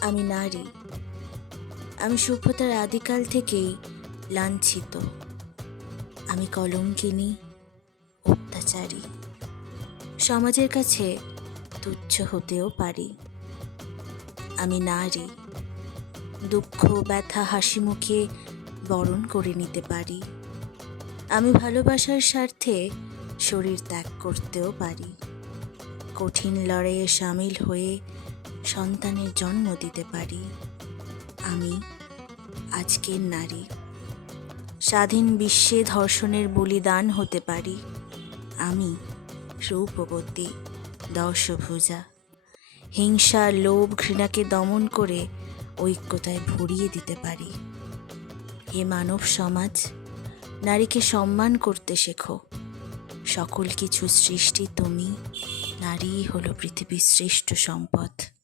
আমি নারী। আমি সভ্যতার আদিকাল থেকেই লাঞ্ছিত। আমি কলঙ্কিনী, অত্যাচারী। সমাজের কাছে তুচ্ছ হতেও পারি। আমি নারী। দুঃখ, ব্যথা, হাসি মুখে বরণ করে নিতে পারি। আমি ভালোবাসার স্বার্থে শরীর ত্যাগ করতেও পারি। কঠিন লড়াইয়ে সামিল হয়ে সন্তানের জন্ম দিতে পারি। আমি আজকের নারী। স্বাধীন বিশ্বে ধর্ষণের বলিদান হতে পারি। আমি রূপবতী, দশভুজা। হিংসা, লোভ, ঘৃণাকে দমন করে ঐক্যতায় ভরিয়ে দিতে পারি। হে মানব সমাজ, নারীকে সম্মান করতে শেখো। সকল কিছু সৃষ্টি তুমি, নারীই হলো পৃথিবীর শ্রেষ্ঠ সম্পদ।